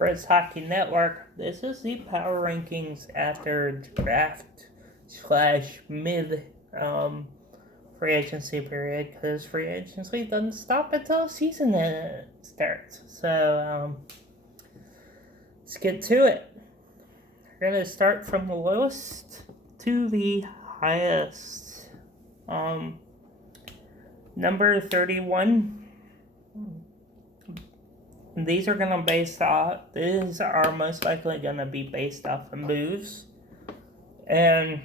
Brits Hockey Network. This is the power rankings after draft / mid free agency period, because free agency doesn't stop until the season starts. So let's get to it. We're gonna start from the lowest to the highest. Number 31. These are gonna these are most likely gonna be based off of moves, and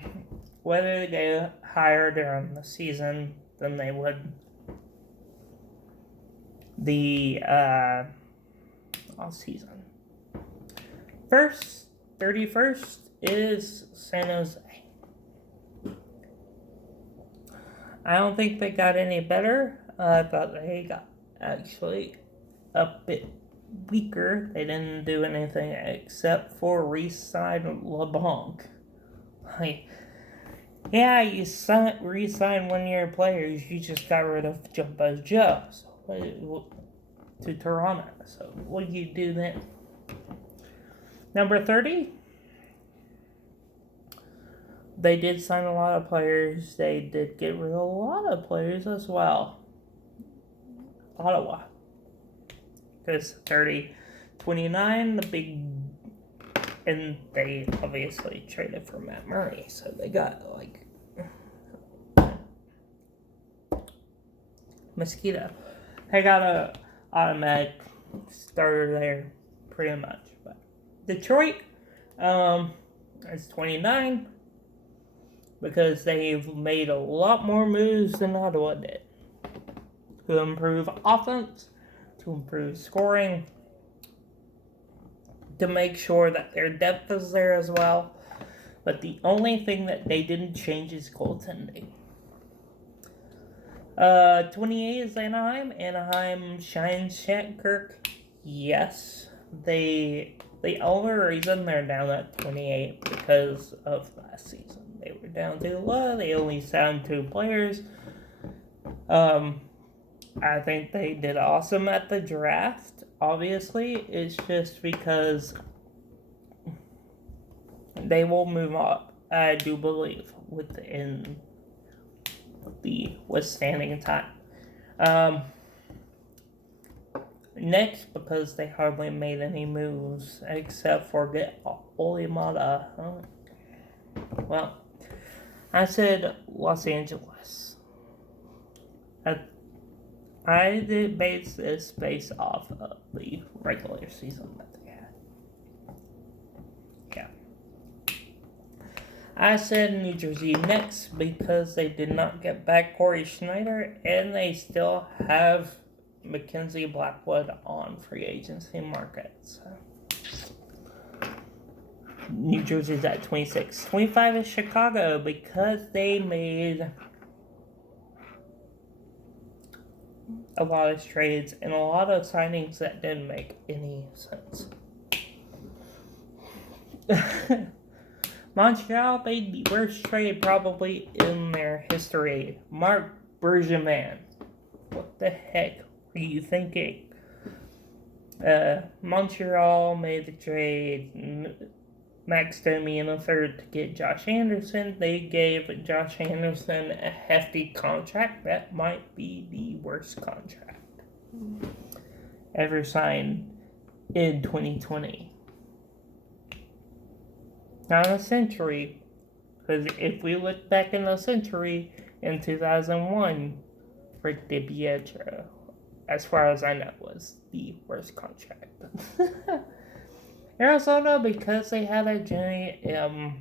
whether they go higher during the season than they would the all season. 31st is San Jose. I don't think they got any better. I thought they got actually a bit weaker. They didn't do anything except for re-sign LeBlanc. Yeah, you re-sign one-year players. You just got rid of Jumbo Joe to Toronto. So what do you do then? Number 30. They did sign a lot of players. They did get rid of a lot of players as well. Ottawa. Because 29, the big... And they obviously traded for Matt Murray. So they got, Mosquito. They got a automatic starter there, pretty much. But Detroit is 29. Because they've made a lot more moves than Ottawa did. To improve offense, to improve scoring, to make sure that their depth is there as well. But the only thing that they didn't change is goaltending. 28 is Anaheim. Anaheim shines Shattenkirk. Yes. The only reason they're down at 28 because of last season. They were down too low. They only signed 2 players. I think they did awesome at the draft. Obviously, it's just because they will move up, I do believe, within the withstanding time. Next, because they hardly made any moves except for get Olimata. Well, I said Los Angeles. I did base this based off of the regular season that they had. Yeah. I said New Jersey next because they did not get back Corey Schneider and they still have Mackenzie Blackwood on free agency market. So. New Jersey's at 26. 25 is Chicago because they made a lot of trades and a lot of signings that didn't make any sense. Montreal made the worst trade probably in their history. Marc Bergevin. What the heck were you thinking? Montreal made the trade. Max Domi in the third to get Josh Anderson. They gave Josh Anderson a hefty contract. That might be the worst contract ever signed in 2020. Not a century, because if we look back in the century, in 2001, Rick DiPietro, as far as I know, was the worst contract. Arizona, because they had a GM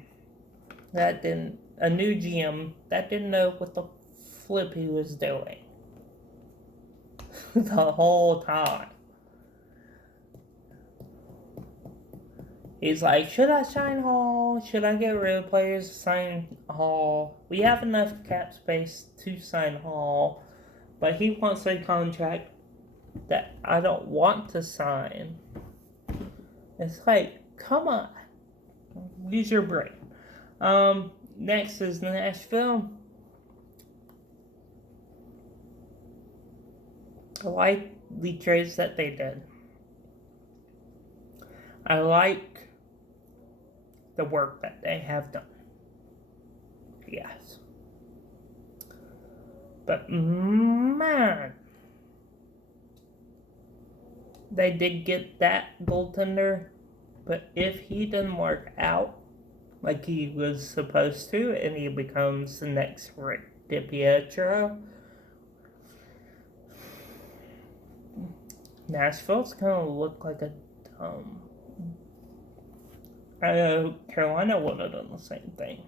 a new GM that didn't know what the flip he was doing the whole time. He's like, should I sign Hall? Should I get rid of players to sign Hall? We have enough cap space to sign Hall, but he wants a contract that I don't want to sign. It's like, come on. Use your brain. Next is Nashville. I like the trades that they did. I like the work that they have done. Yes. But man, they did get that goaltender. But if he doesn't work out like he was supposed to, and he becomes the next Rick DiPietro, Nashville's gonna look like a dumb. I know Carolina would have done the same thing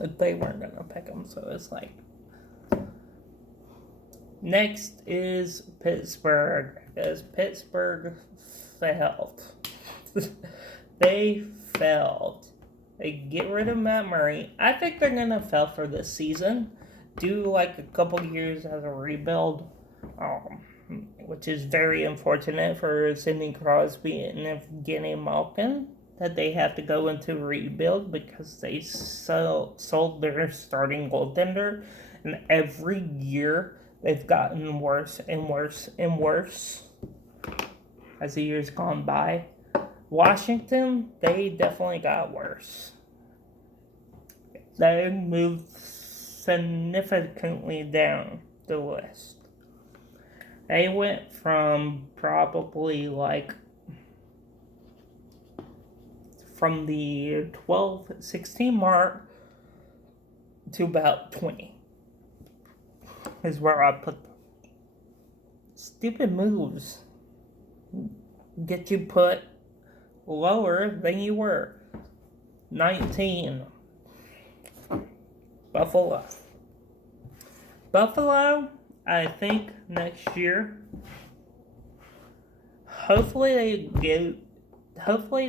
if they weren't gonna pick him. So it's like, next is Pittsburgh, because Pittsburgh failed. They failed. They get rid of Matt Murray. I think they're gonna fail for this season. Do like a couple years as a rebuild, which is very unfortunate for Sidney Crosby and Evgeny Malkin, that they have to go into rebuild because they sold their starting goaltender, and every year they've gotten worse and worse and worse as the years gone by. Washington, they definitely got worse. They moved significantly down the list. They went from probably like from the 12-16 mark to about 20 is where I put them. Stupid moves get you put lower than you were. 19. Buffalo, I think next year, hopefully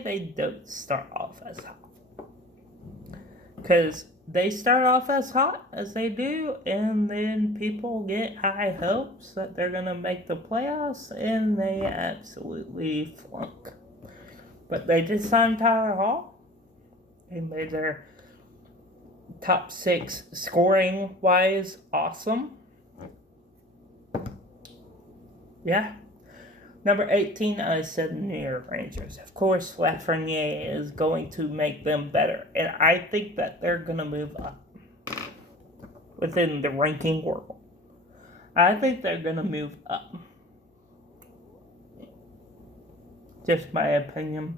they don't start off as hot. Because they start off as hot as they do, and then people get high hopes that they're going to make the playoffs, and they absolutely flunk. But they did sign Tyler Hall. They made their top 6 scoring wise awesome. Yeah. Number 18, I said New York Rangers. Of course, Lafreniere is going to make them better. And I think that they're going to move up within the ranking world. I think they're going to move up. Just my opinion.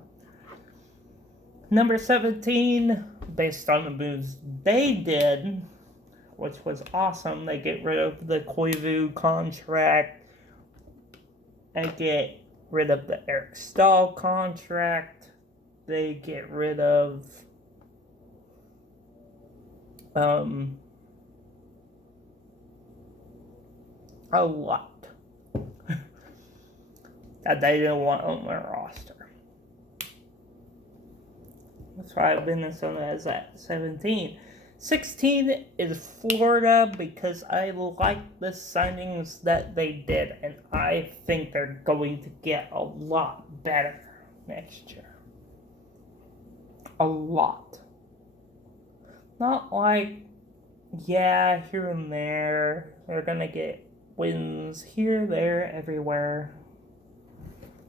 Number 17, based on the moves they did, which was awesome. They get rid of the Koivu contract. They get rid of the Eric Stahl contract. They get rid of a lot that they didn't want on their roster. That's why I've been Minnesota as at 17. 16 is Florida, because I like the signings that they did, and I think they're going to get a lot better next year. A lot. Not like, yeah, here and there. They're going to get wins here, there, everywhere.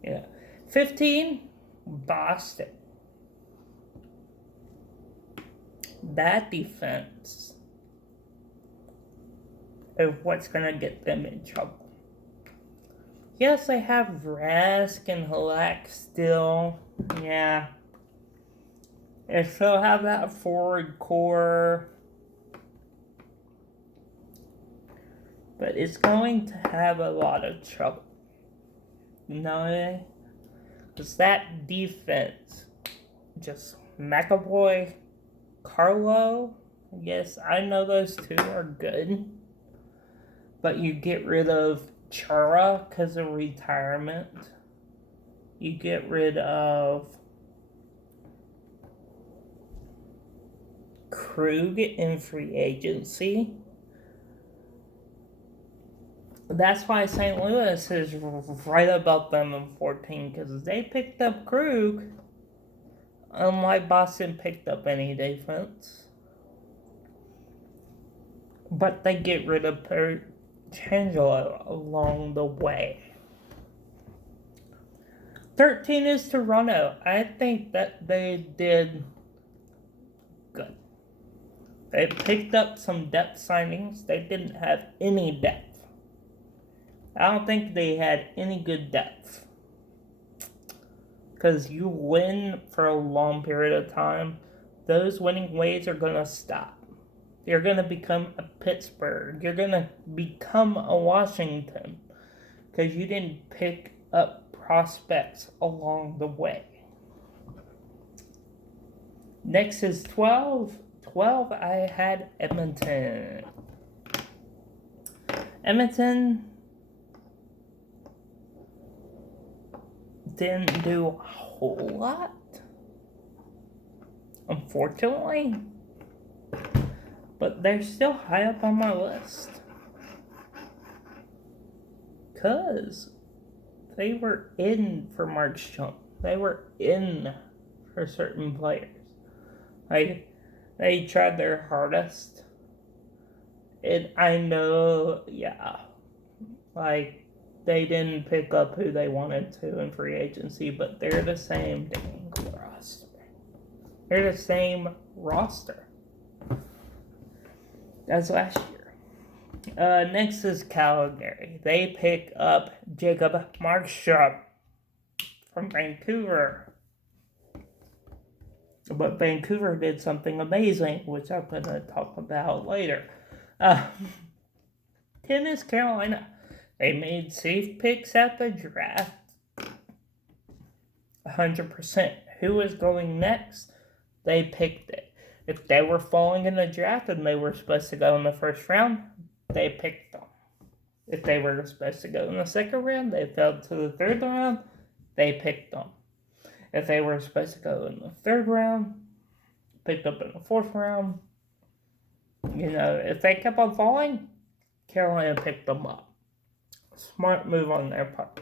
Yeah. 15, Boston. That defense is what's going to get them in trouble. Yes, they have Rask and Halak still. Yeah. They still have that forward core. But it's going to have a lot of trouble. You know? Because that defense, just McAvoy, Carlo, yes, I know those two are good. But you get rid of Chara because of retirement. You get rid of Krug in free agency. That's why St. Louis is right above them in 14, because they picked up Krug, unlike Boston picked up any defense. But they get rid of Pietrangelo along the way. 13 is Toronto. I think that they did good. They picked up some depth signings. They didn't have any depth. I don't think they had any good depth. Because you win for a long period of time, those winning ways are going to stop. You're going to become a Pittsburgh. You're going to become a Washington. Because you didn't pick up prospects along the way. Next is 12. 12, I had Edmonton. Edmonton didn't do a whole lot, unfortunately. But they're still high up on my list. Because they were in for March Jump. They were in for certain players. They tried their hardest. And I know, they didn't pick up who they wanted to in free agency, but they're the same dang roster. They're the same roster as last year. Next is Calgary. They pick up Jacob Markstrom from Vancouver. But Vancouver did something amazing, which I'm going to talk about later. 10 is Carolina. They made safe picks at the draft. 100%. Who was going next? They picked it. If they were falling in the draft and they were supposed to go in the first round, they picked them. If they were supposed to go in the second round, they fell to the third round, they picked them. If they were supposed to go in the third round, picked up in the fourth round. If they kept on falling, Carolina picked them up. Smart move on their part.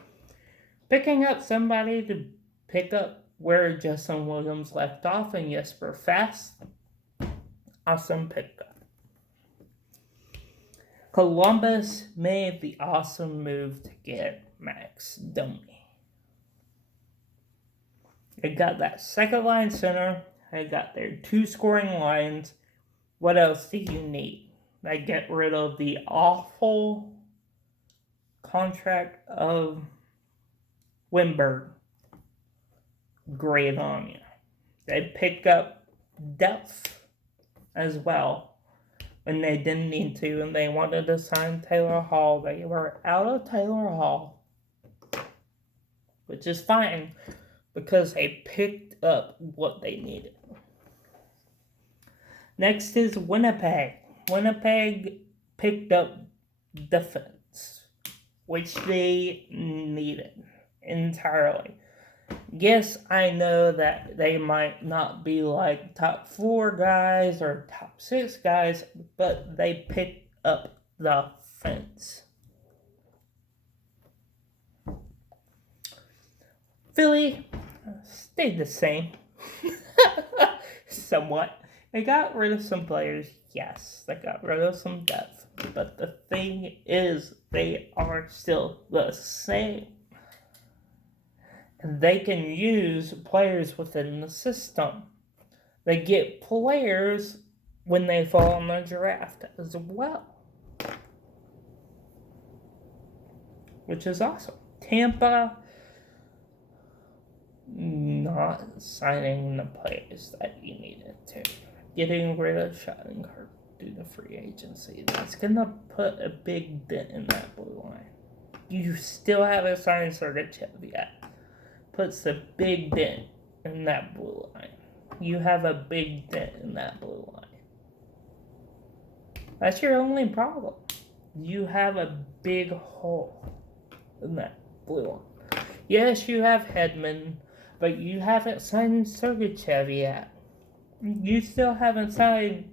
Picking up somebody to pick up where Justin Williams left off and Jesper Fast. Awesome pickup. Columbus made the awesome move to get Max Domi. They got that second line center. They got their 2 scoring lines. What else do you need? They get rid of the awful contract of Wimberg. Great on you. They pick up depth as well when they didn't need to, and they wanted to sign Taylor Hall. They were out of Taylor Hall, which is fine, because they picked up what they needed. Next is Winnipeg. Winnipeg picked up defense, which they needed entirely. Yes, I know that they might not be like top 4 guys or top 6 guys, but they picked up the defense. Philly stayed the same. Somewhat. They got rid of some players, yes. They got rid of some depth. But the thing is, they are still the same. And they can use players within the system. They get players when they fall in the draft as well. Which is awesome. Tampa not signing the players that you needed to. Getting rid of Shattenkirk due to free agency. That's going to put a big dent in that blue line. You still haven't signed Sergachev yet. Puts a big dent in that blue line. You have a big dent in that blue line. That's your only problem. You have a big hole in that blue line. Yes, you have Hedman, but you haven't signed Sergachev yet. You still haven't signed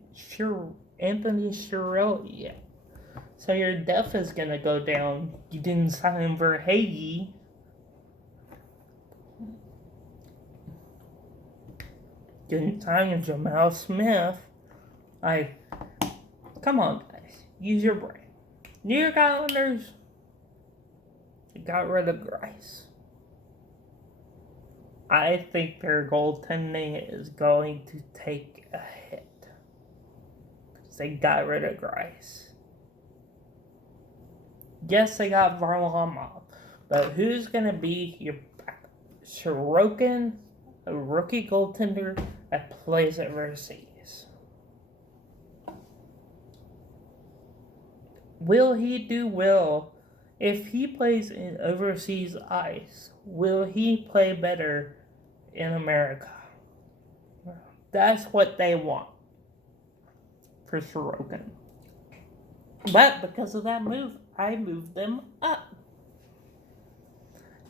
Anthony Cirelli yet. So your depth is going to go down. You didn't sign Verhage. Didn't sign Jamal Smith. Come on, guys. Use your brain. New York Islanders got rid of Grice. I think their goaltending is going to take a hit. Because they got rid of Grice. Yes, they got Varlamov. But who's going to be your backup? Sorokin, a rookie goaltender that plays overseas. Will he do well? If he plays in overseas ice, will he play better in America? That's what they want for Sorokin. But because of that move, I moved them up.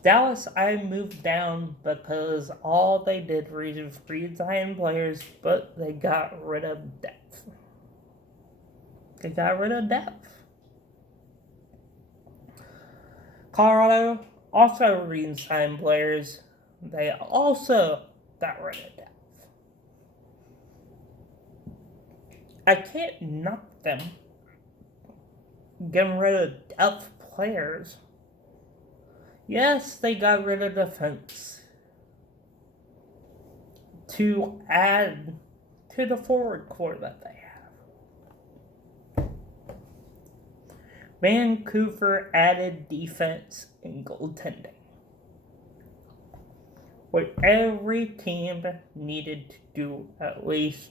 Dallas, I moved down because all they did was resign players, but they got rid of depth. They got rid of depth. Colorado also re-signed players. They also got rid of depth. I can't knock them getting rid of depth players. Yes, they got rid of defense to add to the forward core that they have. Vancouver added defense and goaltending, what every team needed to do at least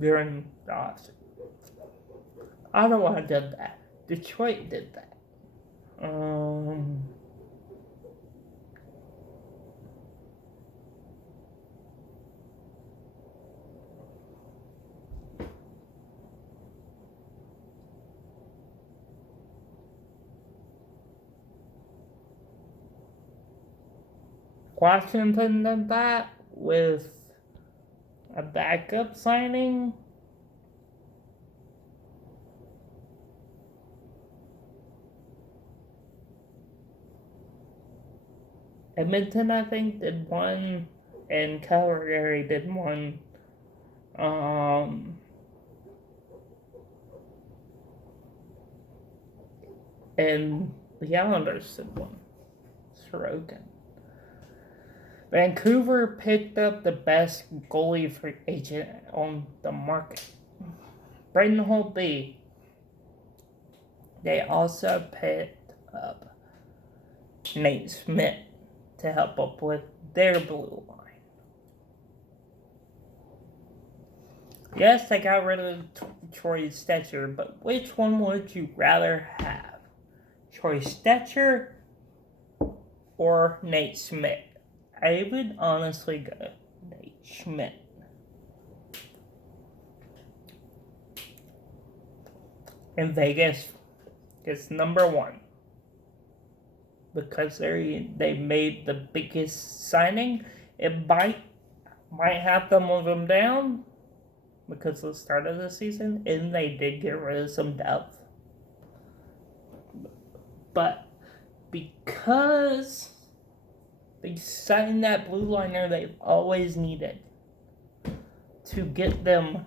during the offseason. Ottawa did that. Detroit did that. Washington did that with a backup signing. Edmonton, I think, did one, and Calgary did one. And the Islanders did one. Sorokin. Vancouver picked up the best goalie free agent on the market, Braden Holtby. They also picked up Nate Schmidt to help up with their blue line. Yes, they got rid of Troy Stecher, but which one would you rather have? Troy Stecher or Nate Schmidt? I would honestly go Nate Schmidt. And Vegas is number one because they made the biggest signing. It might have to move them down because of the start of the season, and they did get rid of some depth. But because they signed that blue liner they've always needed to get them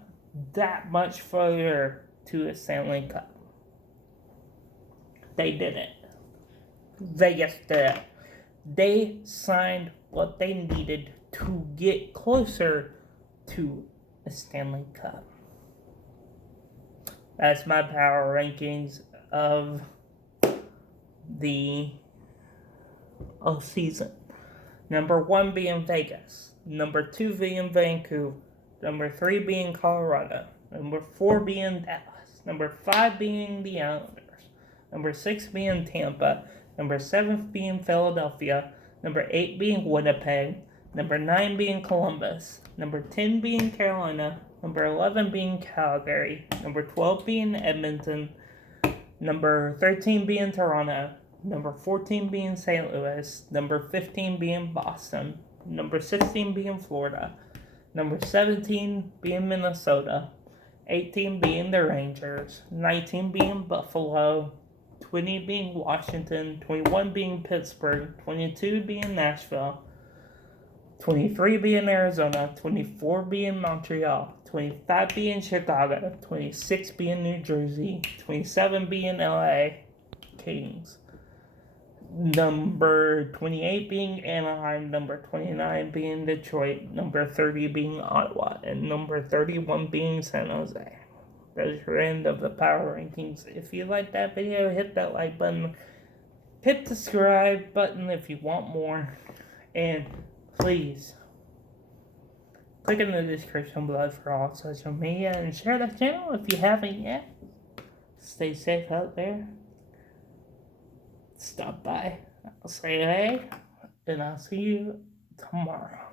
that much further to a Stanley Cup, they did it. Vegas did it. They signed what they needed to get closer to a Stanley Cup. That's my power rankings of the season. Number 1 being Vegas. Number 2 being Vancouver. Number 3 being Colorado. Number 4 being Dallas. Number 5 being the Islanders. Number 6 being Tampa. Number 7 being Philadelphia. Number 8 being Winnipeg. Number 9 being Columbus. Number 10 being Carolina. Number 11 being Calgary. Number 12 being Edmonton. Number 13 being Toronto. Number 14 being St. Louis. Number 15 being Boston. Number 16 being Florida. Number 17 being Minnesota. 18 being the Rangers. 19 being Buffalo. 20 being Washington. 21 being Pittsburgh. 22 being Nashville. 23 being Arizona. 24 being Montreal. 25 being Chicago. 26 being New Jersey. 27 being LA Kings. number 28 being Anaheim, number 29 being Detroit, number 30 being Ottawa, and number 31 being San Jose. That's your end of the power rankings. If you like that video, hit that like button. Hit the subscribe button if you want more. And please, click in the description below for all social media and share the channel if you haven't yet. Stay safe out there. Stop by. I'll say hey, and I'll see you tomorrow.